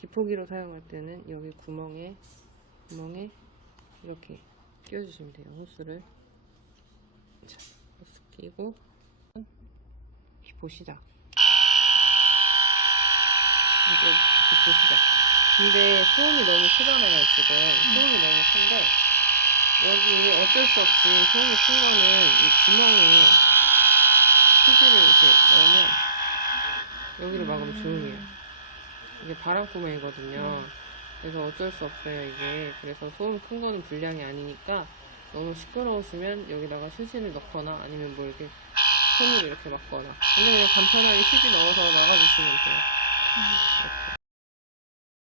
지포기로 사용할 때는 여기 구멍에 이렇게 끼워주시면 돼요. 호스를. 자, 호스 끼고 기포 시작. 이제 기포 시작. 근데 소음이 너무 크잖아요. 지금 소음이 너무 큰데 여기 어쩔 수 없이 소음이 큰 거는 이 구멍에 휴지를 이렇게 넣으면 여기를 막으면 조용해요. 이게 바람구멍이거든요. 그래서 어쩔 수 없어요, 이게. 그래서 소음 큰 거는 불량이 아니니까 너무 시끄러우시면 여기다가 휴지를 넣거나 아니면 뭐 이렇게 손으로 이렇게 막거나. 근데 그냥 간편하게 휴지 넣어서 막아주시면 돼요. 이렇게.